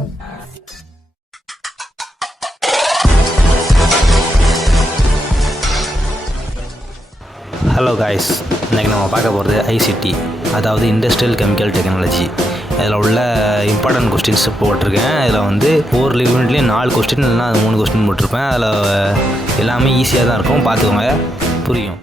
Hello guys, இன்றைக்கி நம்ம பார்க்க போகிறது ஐசிடி, அதாவது இண்டஸ்ட்ரியல் கெமிக்கல் டெக்னாலஜி. இதில் உள்ள இம்பார்ட்டன்ட் கொஸ்டின்ஸ் போட்டிருக்கேன். இதில் வந்து ஒவ்வொரு யூனிட்லேயும் 4 கொஸ்டின் இல்லைனா அது 3 கொஸ்டின் போட்டிருப்பேன். அதில் எல்லாமே ஈஸியாக தான் இருக்கும், பார்த்துக்கோங்க, புரியும்.